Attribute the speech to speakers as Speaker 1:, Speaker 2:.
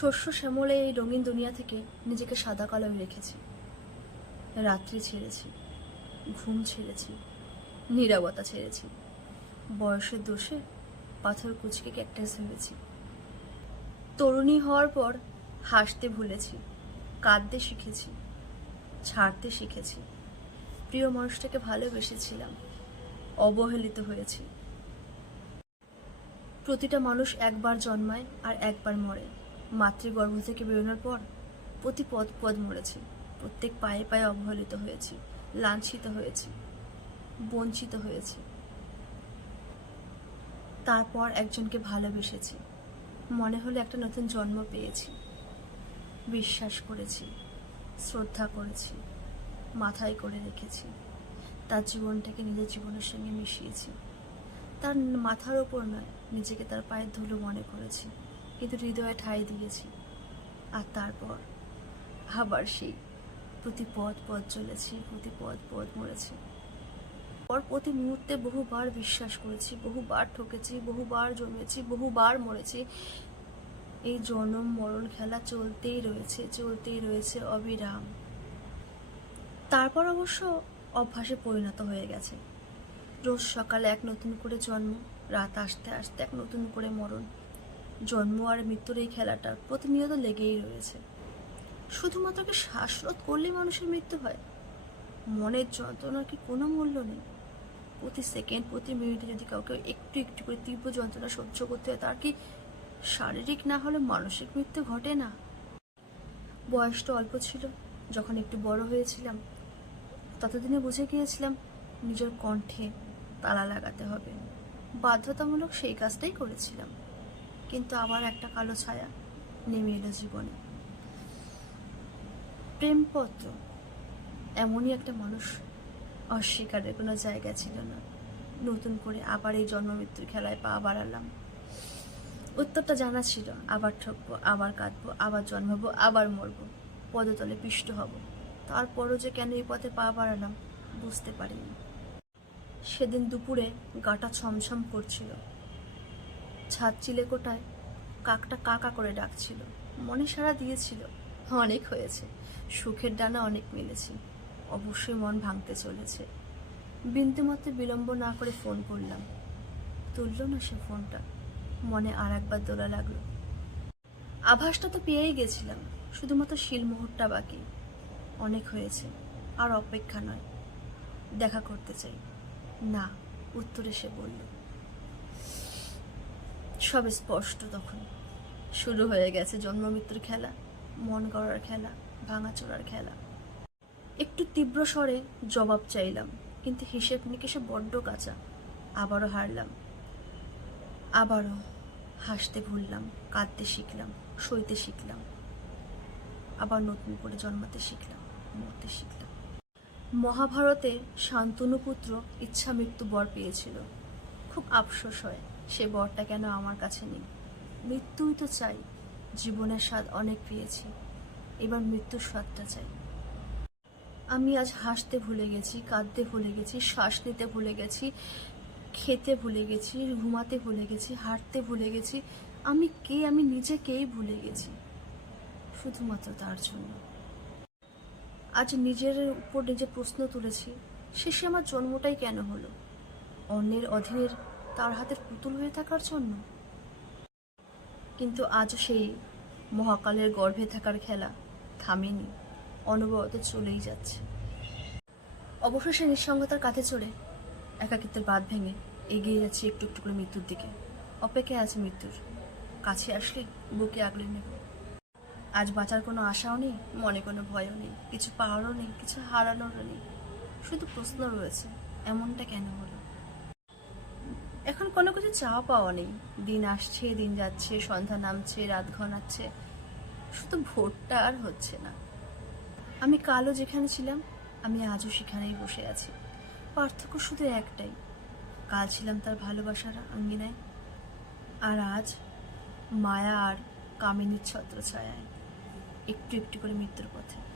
Speaker 1: শস্য শ্যামলে এই রঙিন দুনিয়া থেকে নিজেকে সাদা কালোয় রেখেছি। রাত্রি ছেড়েছি, ঘুম ছেড়েছি, নীরবতা ছেড়েছি। বয়সের দোষে পাথর কুচকে ক্যাকটাস ভেবেছি। তরুণী হওয়ার পর হাসতে ভুলেছি, কাঁদতে শিখেছি, ছাড়তে শিখেছি। প্রিয় মানুষটাকে ভালোবেসেছিলাম, অবহেলিত হয়েছি। প্রতিটা মানুষ একবার জন্মায় আর একবার মরে। মাতৃগর্ভ থেকে বেরোনোর পর প্রতি পদ পদ মরেছি। প্রত্যেক পায়ে পায়ে অবহেলিত হয়েছি, লাঞ্ছিত হয়েছি, বঞ্চিত হয়েছি। তারপর একজনকে ভালোবেসেছি। মনে হলো একটা নতুন জন্ম পেয়েছি। বিশ্বাস করেছি, শ্রদ্ধা করেছি, মাথায় করে রেখেছি। তার জীবনটাকে নিজের জীবনের সঙ্গে মিশিয়েছি। তার মাথার ওপর নয়, নিজেকে তার পায়ের ধুলো মনে করেছি। কিন্তু হৃদয়ে ঠাঁই দিয়েছি। আর তারপর আবার সেই প্রতি পদ পদ চলেছি, প্রতি পদ পদ মরেছি। পর প্রতি মুহূর্তে বহুবার বিশ্বাস করেছি, বহুবার ঠকেছি, বহুবার জমেছি বহুবার মরেছি। এই জনম মরণ খেলা চলতেই রয়েছে চলতেই রয়েছে অবিরাম। তারপর অবশ্য অভ্যাসে পরিণত হয়ে গেছে। রোজ সকালে এক নতুন করে জন্ম, রাত আসতে আসতে এক নতুন করে মরণ। জন্ম আর মৃত্যুর এই খেলাটা প্রতিনিয়ত লেগেই রয়েছে। শুধুমাত্র কি শ্বাসরোধ করলেই মানুষের মৃত্যু হয়? মনের যন্ত্রণার কি কোনো মূল্য নেই? প্রতি সেকেন্ড, প্রতি মিনিটে যদি কাউকে একটু একটু করে তীব্র যন্ত্রণা সহ্য করতে হয়, তার কি শারীরিক না হলে মানসিক মৃত্যু ঘটে না? বয়সটা অল্প ছিল, যখন একটু বড় হয়েছিলাম, ততদিনে বুঝে গিয়েছিলাম নিজের কণ্ঠে তালা লাগাতে হবে। বাধ্যতামূলক সেই কাজটাই করেছিলাম। কিন্তু আবার একটা কালো ছায়া নেমে এলো জীবনে। প্রেমপত্র, এমনই একটা মানুষ অস্বীকারের কোনো জায়গা ছিল না। নতুন করে আবার এই জন্ম মৃত্যুর খেলায় পা বাড়ালাম। উত্তরটা জানা ছিল, আবার ঠকবো, আবার কাঁদবো, আবার জন্মাবো, আবার মরবো, পদতলে পিষ্ট হব। তারপরও যে কেন এই পথে পা বাড়ালাম বুঝতে পারিনি। সেদিন দুপুরে গাটা ছমছম করছিল। ছাদ চিলেকোটায় কাকটা কাকা করে ডাকছিল। মনে সাড়া দিয়েছিল, অনেক হয়েছে। সুখের ডানা অনেক মিলেছে। অবশ্যই মন ভাঙতে চলেছে। বিন্দুমাত্র বিলম্ব না করে ফোন করলাম। তুললো না সে ফোনটা। মনে আর একবার দোলা লাগল। আভাসটা তো পেয়েই গেছিলাম। শুধুমাত্র শিলমোহরটা বাকি। অনেক হয়েছে, আর অপেক্ষা নয়। দেখা করতে চাই। না, উত্তরে সে বলল। সব স্পষ্ট তখন। শুরু হয়ে গেছে জন্ম মৃত্যুর খেলা, মন গড়ার খেলা, ভাঙাচোরার খেলা। একটু তীব্র স্বরে জবাব চাইলাম, কিন্তু হিসেব নিকেশে বড্ড কাঁচা। আবারও হারলাম। আবারও হাসতে ভুললাম, কাঁদতে শিখলাম, সইতে শিখলাম। আবার নতুন করে জন্মাতে শিখলাম, মরতে শিখলাম। মহাভারতে শান্তনুপুত্র ইচ্ছা মৃত্যু বর পেয়েছিল। খুব আফসোস হয়। সে বরটা কেন আমার কাছে নেই? মৃত্যুই তো চাই। জীবনের স্বাদ অনেক পেয়েছি। এবার মৃত্যুর স্বাদটা চাই। আমি আজ হাসতে ভুলে গেছি, কাঁদতে ভুলে গেছি, শ্বাস নিতে ভুলে গেছি, খেতে ভুলে গেছি, ঘুমাতে ভুলে গেছি, হাঁটতে ভুলে গেছি। আমি কে? আমি নিজেকেই ভুলে গেছি? শুধুমাত্র তার জন্য। আজ নিজের উপর নিজে প্রশ্ন তুলেছি, শেষে আমার জন্মটাই কেন হলো? অন্যের অধীনের তার হাতের পুতুল হয়ে থাকার জন্য। কিন্তু আজ সেই মহাকালের গর্ভে থাকার খেলা থামেনি, অনবরত চলেই যাচ্ছে। অবশেষে নিঃসঙ্গতার কাছে চড়ে একাকিত্বের বাদ ভেঙে এগিয়ে যাচ্ছি একটু একটু করে মৃত্যুর দিকে। অপেক্ষায় আছে মৃত্যুর। কাছে আসলে বুকে আগলে নেব। আজ বাঁচার কোনো আশাও নেই, মনে কোনো ভয়ও নেই, কিছু পাওয়ারও নেই, কিছু হারানোরও নেই। শুধু প্রশ্ন রয়েছে, এমনটা কেন হলো? এখন কোনো কিছু চাওয়া পাওয়া নেই। দিন আসছে, দিন যাচ্ছে, সন্ধ্যা নামছে, রাত ঘনাচ্ছে। শুধু ভোরটা আর হচ্ছে না। আমি কালও যেখানে ছিলাম, আমি আজও সেখানেই বসে আছি। পার্থক্য শুধু একটাই। কাল ছিলাম তার ভালোবাসার আঙ্গিনায়। আর আজ মায়া আর কামিনীর ছত্রছায়ায়। একটু একটু করে মৃত্যুর পথে।